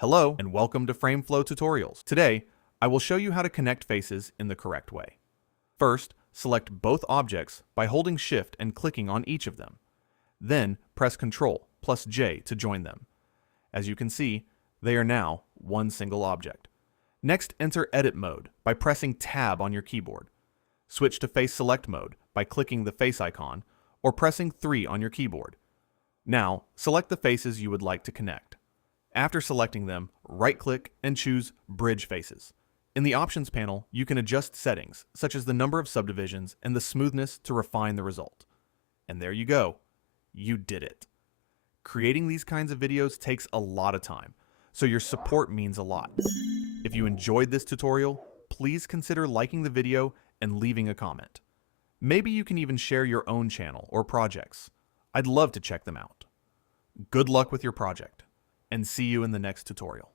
Hello and welcome to FrameFlow Tutorials. Today, I will show you how to connect faces in the correct way. First, select both objects by holding Shift and clicking on each of them. Then, press Ctrl plus J to join them. As you can see, they are now one single object. Next, enter Edit Mode by pressing Tab on your keyboard. Switch to Face Select Mode by clicking the face icon or pressing 3 on your keyboard. Now, select the faces you would like to connect. After selecting them, right-click and choose Bridge Faces. In the Options panel, you can adjust settings, such as the number of subdivisions and the smoothness to refine the result. And there you go. You did it. Creating these kinds of videos takes a lot of time, so your support means a lot. If you enjoyed this tutorial, please consider liking the video and leaving a comment. Maybe you can even share your own channel or projects. I'd love to check them out. Good luck with your project, and see you in the next tutorial.